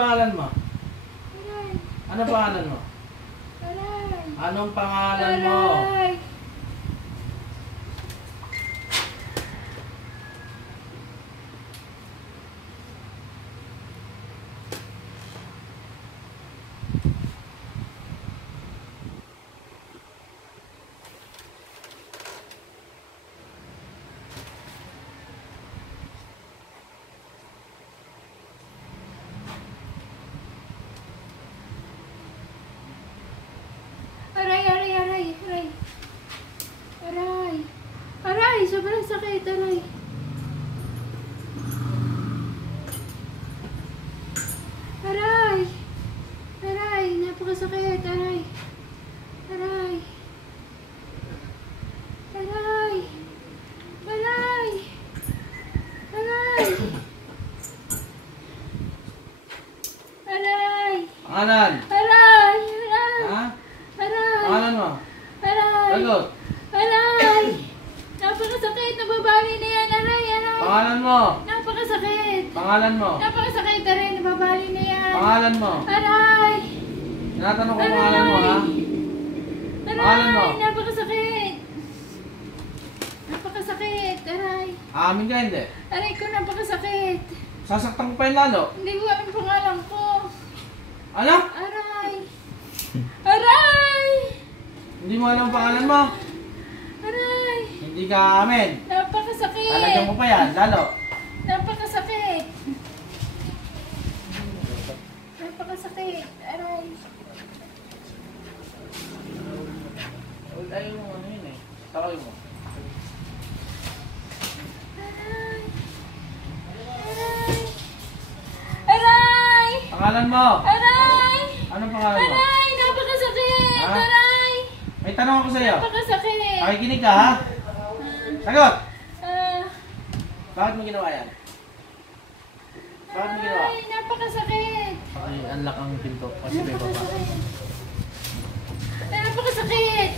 pangalan mo? Aray. Ano pangalan mo? Aray. Anong pangalan mo? Aray. Aray, aray, aray, aray. Aray. Aray, sobrang sakit, aray. Aray. Aray, napakasakit, aray. Aray. Aray. Aray. Aray. Aray. Pangalan? Aray. Aray. Ha? Aray. Pangalan mo? Aray. Sagot. Aray. Napakasakit. Nababali na yan. Aray. Aray. Pangalan mo? Napakasakit. Pangalan mo? Napakasakit. Aray. Nababali na yan. Pangalan mo? Aray. Tinatanong ko pangalan mo, ha? Pangalan mo? Aray. Napakasakit. Napakasakit. Aray. Amin ka hindi. Aray ko. Napakasakit. Sasaktan ko pa yung lalo. Hindi ko alam pangalan ko. Ano? Aray. Aray. Hindi mo alam ang pangalan mo? Aray. Hindi ka amin. Napakasakit. Talagyan mo pa yan, lalo. Napakasakit. Napakasakit. Aray. Ayaw mo ano yun eh. Takay mo. Aray. Aray. Aray. Pangalan mo? Aray. Anong pangalan mo? Aray. Napakasakit. Ha? Aray. May tanong ako sa'yo. Napakasakit. Pakikinig ka, ha? Sagot! Ah. Bakit mo ginawa yan? Bakit mo ginawa? Aray. Napakasakit. Ay, unlock ang pinto kasi may baba. Napakasakit. Napakasakit.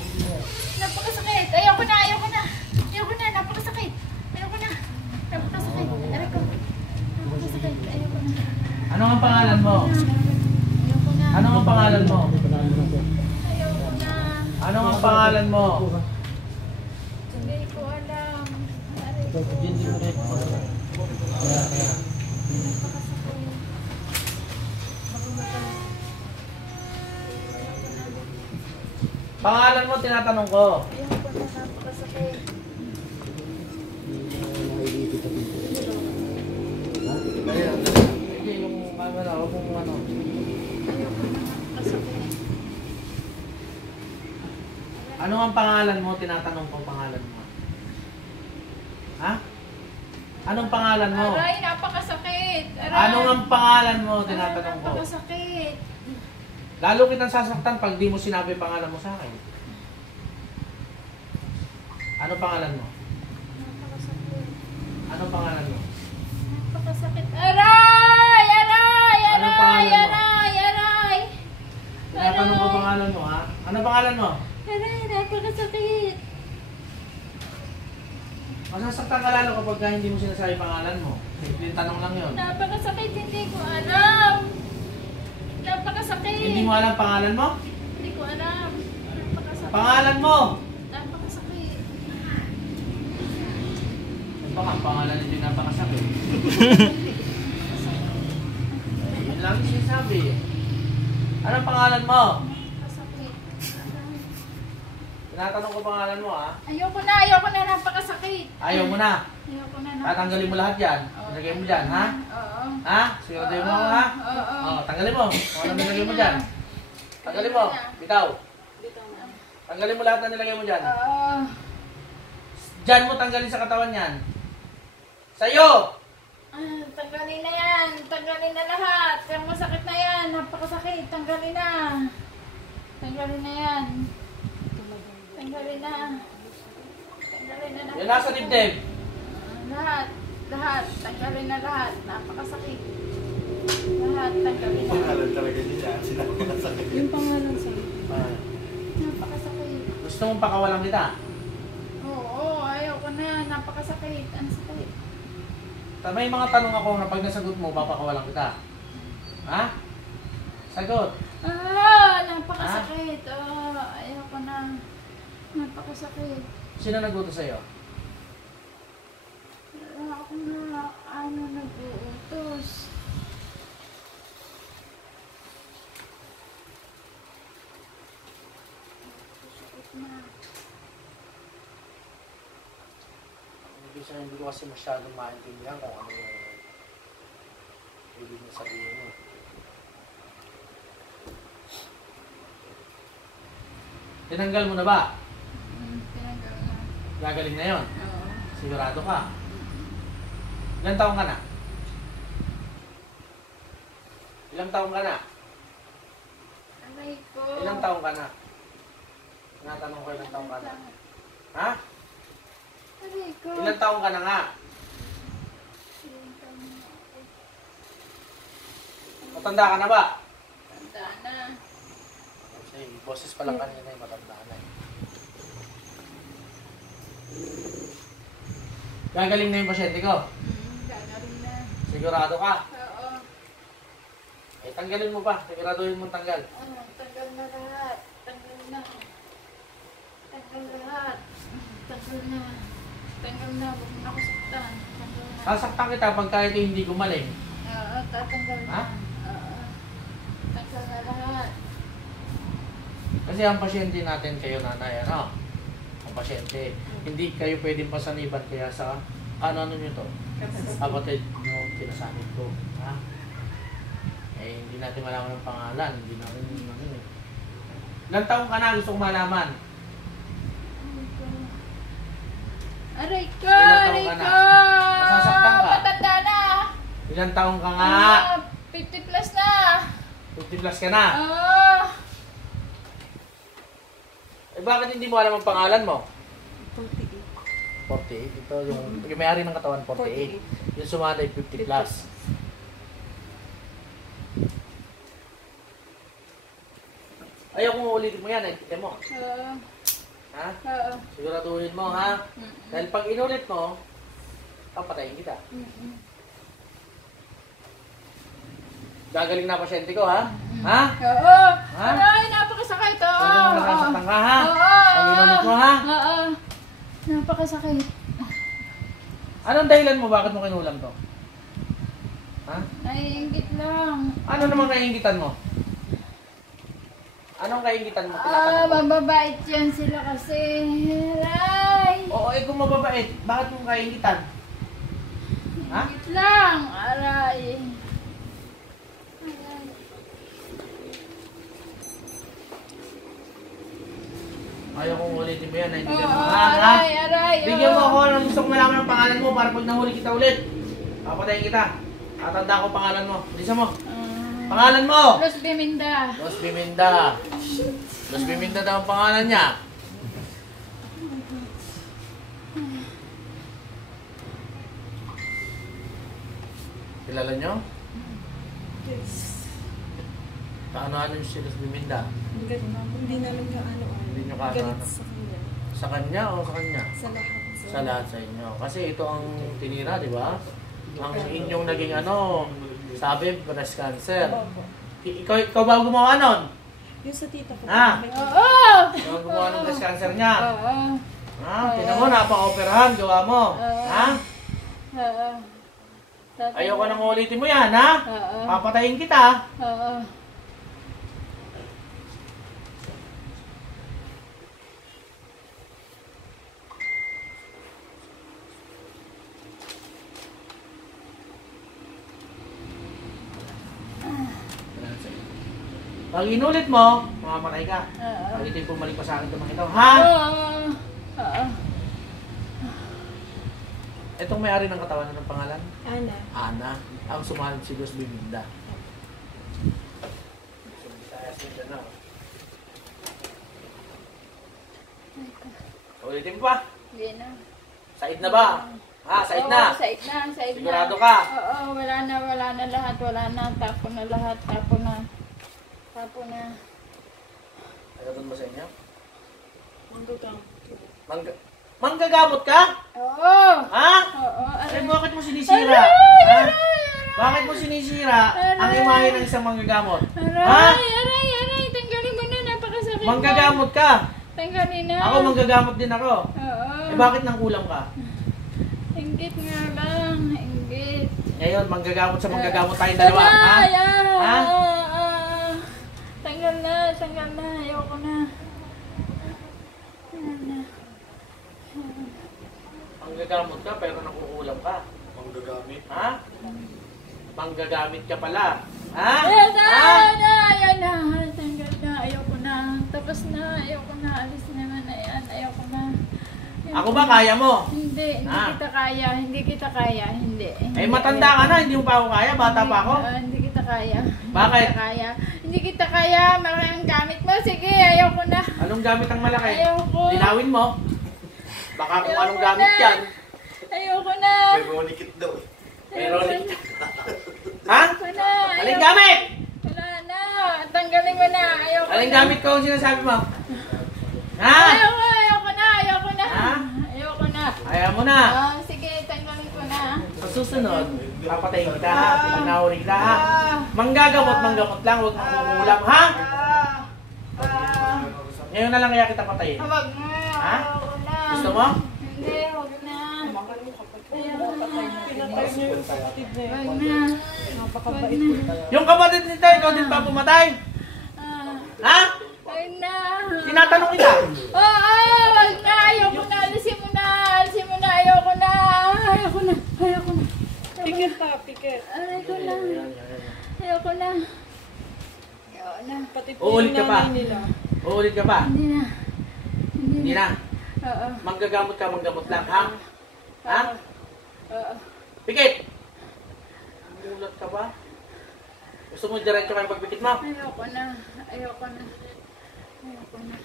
Napakasakit. Ayoko na. Ayoko na. Ayoko na. Napakasakit. Ayoko na. Napakasakit. Aray ko. Napakasakit. Ayoko na. Ano ang pangalan mo? Ayoko na. Ano ang pangalan mo? Ayoko na. Ano ang pangalan mo? Hindi ko alam. Aray ko. Hindi mo rin. Napakasakit. Pangalan mo, tinatanong ko. Ayoko na. Napakasakit. Ayun. Hindi, yung camera, huwag mong ano. Ayoko na. Napakasakit. Ano ang pangalan mo? Tinatanong ko ang pangalan mo. Ha? Anong pangalan mo? Aray, napakasakit. Aray. Ano ang pangalan mo? Aray, Tinatanong ko. napakasakit. Lalo kitang sasaktan pag di mo sinabi pangalan mo sa akin. Ano pangalan mo? Napakasakit. Anong pangalan mo? Napakasakit. Aray! Aray! Anong Aray! pangalan mo? Aray! Aray! Tinatanong ko pangalan mo, ha? Ano pangalan mo? Aray! Napakasakit. Masasaktan ka lalo kapag hindi mo sinasabi pangalan mo. Simpleng tanong lang yun. Napakasakit. Hindi ko alam. Napakasakit. Hindi mo alam pangalan mo? Hindi ko alam. Napakasakit. Pangalan mo! Napakasakit. Baka ang pangalan nito yung napakasakit. Yun lang yung sinasabi. Anong pangalan mo? Napakasakit. Aray. Tinatanong ko pangalan mo, ha? Ayoko na. Ayoko na. Napakasakit. Ayaw mo na. Ayoko na. Tatanggalin mo lahat yan. Ilagay mo dyan, ha? Oo. Ha? Siguraduhin mo, ha? Oo. Oo, tanggalin mo. Ano nilagay mo dyan? Tanggalin mo. Bitaw. Bitaw na. Tanggalin mo lahat na nilagay mo dyan. Oo. Dyan mo tanggalin sa katawan yan. Sa'yo! Tanggalin na yan. Tanggalin na lahat. Yung masakit na yan. Napakasakit. Tanggalin na. Tanggalin na yan. Tanggalin na. Tanggalin na. Yan nasa dibdib. Lahat. Lahat. Tanggalin na lahat. Napakasakit. Lahat. Tanggalin na. Pangalan talaga niya. Sinabi na sa akin. Yung pangalan sa Ah, napakasakit. gusto mong pakawalan kita? Oo. Ayaw ko na. Napakasakit. Ang sakit. May mga tanong ako na pag nasagot mo, papakawalan kita. Ha? Sagot. Napakasakit. Ayoko na. Napakasakit. Sino nag-utos sa'yo? Wala ako na nag-uutos. Sakit na. Hindi ko kasi masyadong maintindihan kung ano yung ibig na sabihin mo. Tinanggal mo na ba? Tinanggal na. Gagaling na yon. Oo. Sigurado ka. Ilang taong ka na? Ilang taong ka na? Aray ko. Ilang taong ka na? Tinatanong ko ilang taong ka na. Ha? Aray ko. Ilang taong ka na nga? Matanda ka na ba? Tanda na. Kasi boses pa lang kanina yung matanda na eh. Gagaling na yung pasyente ko. Gagaling na. Sigurado ka? Oo. Eh, tanggalin mo pa. Siguraduhin mo tanggal. Tanggal na lahat. Tanggal na. Tanggal lahat. Tanggal na. Tanggal na. Huwag mo na ako saktan. Tanggal na. Sasaktan kita pagka ito hindi gumaling. Oo, tatanggal na. Ha? Oo. Tanggal na lahat. Kasi ang pasyente natin kayo, nanay, ano? Ang pasyente. Hindi kayo pwedeng pasaniban kaya sa ano nyo to? Kapatid nyo, sinasanib ko. Ha? Eh, hindi natin malaman ng pangalan. Hindi natin ano eh. Ilang taong ka na gusto kong malaman? Aray ko! Ilang taon Aray ka na? ko! Masasaktan ka? Matanda na! Ilang taong ka nga? 50 plus na! 50 plus ka na? Oo! Eh, bakit hindi mo alam ang pangalan mo? 48. 48. Ito yung may-ari ng katawan, 48. Yung sumaday, 50 plus. Ayaw kong ulitin mo yan, naintindihan mo. Oo. Ha? Oo. Siguraduhin mo, ha? Dahil pag inulit mo, papatayin kita. Gagaling na pasyente ko, ha? Ha? Oo! Ha? Aray, napakasakit! Oo! Gagaling na nasasaktan ka, ha? Oo! Pag inulit mo, ha? Oo! Napakasakit. Anong dahilan mo? Bakit mo kinulam to? Ha? Naiingit lang. Ano naman kaingitan mo? Anong kaingitan mo? Tinatanong ko. Mababait yan sila kasi. Aray! Oo, eh kung mababait, bakit mo kaingitan? Ha? Ingit lang. Aray. Aray. Ayaw kong ulitin mo yan, Oo, naintindihan mo. Ha? Ha? aray, aray. Bigyan mo oo. ako ng gusto kong malaman ng pangalan mo para pag nahuli kita ulit. Papatayin kita. Tatanda ko pangalan mo. Bilisan mo. Pangalan mo! Los Biminda. Los Biminda. Los Biminda daw ang pangalan niya. Kilala nyo? Yes. Kaano-ano yung si Los Biminda? Hindi namin kaano. Hindi nyo Galit kaano. sa kanya. Sa kanya o sa kanya? Sa lahat. Sa lahat sa inyo. Kasi ito ang tinira, di ba? Ang inyong naging ano, sabi, breast cancer. Opo. Ikaw ba gumawa nun? Yung sa tita ko. Ah. Oo. Ikaw ang gumawa ng breast cancer niya. Oo. Ha? Tingnan mo, napaka-operahan, gawa mo. Ha? Oo. Ayoko nang ulitin mo yan, ha? Oo. Papatayin kita. Oo. Pag inulit mo, mamamatay ka. Oo. Pag ito'y pumalik pa sa akin itong mga ito, ha? Oo. Oo. Itong may-ari ng katawan, ng pangalan? Ana. Ana. Ang sumalit si Los Biminda. Ulitin mo pa. Hindi na. Said na ba? Ha, said na. Oo, said na. Said na. Sigurado ka? Oo, wala na lahat. Wala na. Tapon na lahat. Tapon na. Tapon na. Ayaw ba sa inyo? Manggagang. Manggagamot ka? Oo. Ha? Oo. Eh, Aray. bakit mo sinisira? Aray! Ha? Aray! Bakit mo sinisira ang imahe ng isang manggagamot? Aray, aray, aray. Tanggalin mo na. Napakasakit mo. Manggagamot ka. Tanggalin na. Ako manggagamot din ako. Oo. Eh bakit nang kulam ka? Inggit nga lang. Inggit. Ngayon, manggagamot sa manggagamot tayong dalawa. Ha? Aray, Ha? Tanggal na. Tanggal na. Ayoko na. Ayan na. Manggagamot ka pero nakukulam ka. Manggagamit. Ha? Manggagamit ka pala. Ha? Ayan na. Ha? Ayan na. Ayan na. Tanggal na. Ayoko na. Tapos na. Ayoko na. Alis na nga na yan. Ayoko na. Ako ba kaya mo? Hindi kita kaya. Hindi kita kaya. Hindi. Eh matanda ka na, hindi mo pa ako kaya, bata pa ako. Hindi kita kaya. Bakit? Hindi kita kaya. Hindi kita kaya. Malaki ang gamit mo. Sige, ayoko na. Anong gamit ang malaki? Ayoko. Linawin mo. Baka kung Ayoko anong gamit na. yan. Ayoko na. May bumanikit daw eh. Pero, Ayoko ha? na. Aling gamit? Wala na. Tanggalin mo na. Ayoko Aling na. gamit ko ang sinasabi mo? Ha? Ayoko na. Ayoko na. Ha? Ayoko na. Ayaw mo na. Sige, tanggalin ko na. Sa susunod, papatayin kita ha. Pag nahuli kita ha. Manggagamot lang, huwag mong kukulam ha. Ngayon na lang kaya kita patayin. Huwag na. Ha? Ayoko na. Gusto mo? Hindi, huwag na. Pinatay niyo yung kapatid na Huwag yun. na. Napakabait Huwag ko. na. Yung kapatid nito, ikaw din pa pumatay? Ah, Ha? Huwag na. Tinatanong kita. Oo, wag na. Ayoko na. Alisin mo na. Alisin mo na. Ayoko na. Ayoko na. Ayoko na. Pikit pa, pikit. Aray ko na. Ayoko na. Ayoko na. Pati po Uulit yung ka pa. nanay nila. Uulit ka pa. Hindi na. Hindi na. Oo. Manggagamot ka, manggamot lang ha. Ha? Oo. Pikit! Mulat ka ba? Gusto mo diretso kayo pagpikit mo? Ayoko na. Ayoko na. Ayoko na.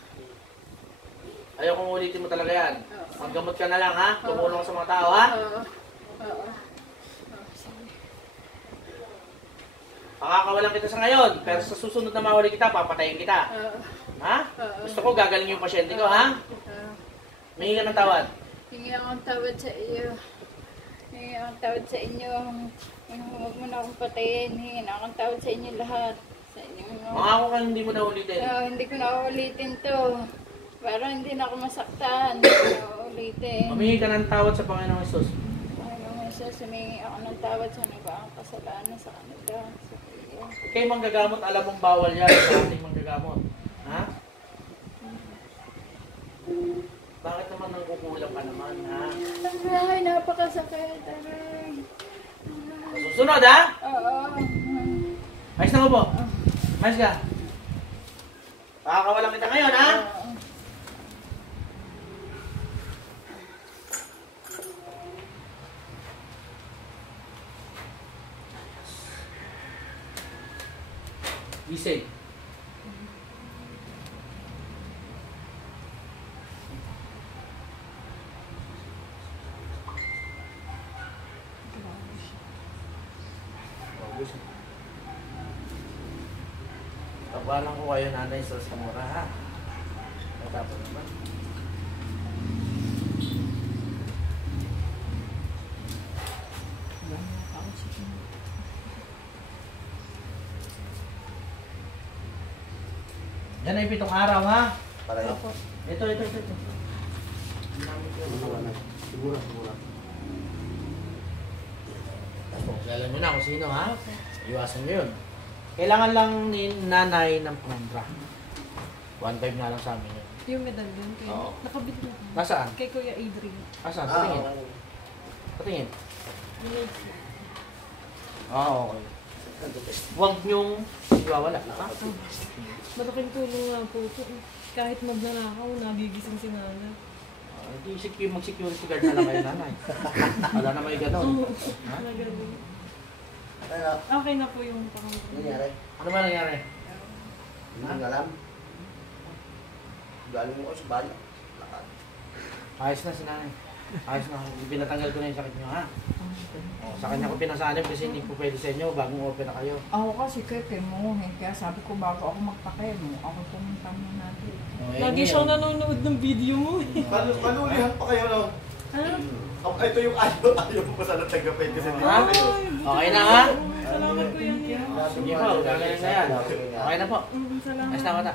Ayaw kong ulitin mo talaga yan. Oo. Maggamot ka na lang ha. Tumulong ka sa mga tao ha. Oo. Oo. Sige. Pakakawalan kita sa ngayon. Pero sa susunod na mawali kita, papatayin kita. Oo. Ha? Gusto ko gagaling yung pasyente ko ha. Oo. Mahingi ka ng tawad. Hingi akong tawad sa iyo. Hingi akong tawad sa inyo. Huwag mo na akong patayin. Hingi na akong tawad sa inyo lahat. Sa inyo. Mga ako kang hindi mo na ulitin. Hindi ko na uulitin to. Para hindi na ako masaktan. Hindi ko na uulitin. Mamingi ka ng tawad sa Panginoong Jesus. Panginoon Jesus, humingi ako ng tawad sa nagaang kasalanan sa kanila. Sa iyo. Kay manggagamot, alam mong bawal yan sa ating manggagamot. Ha? Bakit naman nangkukulam ka naman, ha? Aray, napakasakit. Aray. Susunod, ha? Oo. Ayos na mo po. Ayos ka. Pakakawalan kita ngayon, ha? Oo. Gising. Tabalan ko kayo nanay sa Samura ha. Matapos naman. Yan ay 7 araw ha. Para yun. Ito. Siguro. Alam nyo na kung sino ha. Iwasan nyo yun. Kailangan lang ni nanay ng pumbra. 1.5 na lang sa amin yun. Yung medallion kayo. Oo. Nakabit na. Nasaan? Kay Kuya Adrian. Nasaan? Patingin. Patingin. Okay. Huwag nyong iwawala. Ha? Malaking tulong nga po ito. Kahit magnanakaw, nagigising si Nana. Hindi mag-security guard na lang kayo nanay. Wala na may ganon. Ha? Nagaling. Ano? Okay na po yung pangalan. Nangyari? Ano ba nangyari? Hindi ko alam. Galing mo ko sa bayo. Lakad. Ayos na si nanay. Ayos na. Pinatanggal ko na yung sakit nyo ha. Sa kanya ko pinasanib kasi hindi po pwede sa inyo. Bagong open na kayo. Ako kasi kay mo, kaya sabi ko bago ako magpakay mo, ako pumunta mo natin. Oh, Lagi siyang nanonood ng video mo eh. Palulihan pa kayo no? Ha? Ito yung ayaw mo pa sana tanggapin kasi hindi Ha? ko kayo. Okay na ha? Salamat ko yan. Sige po, gagawin na yan. Okay na po. Salamat. Ayos na ako na.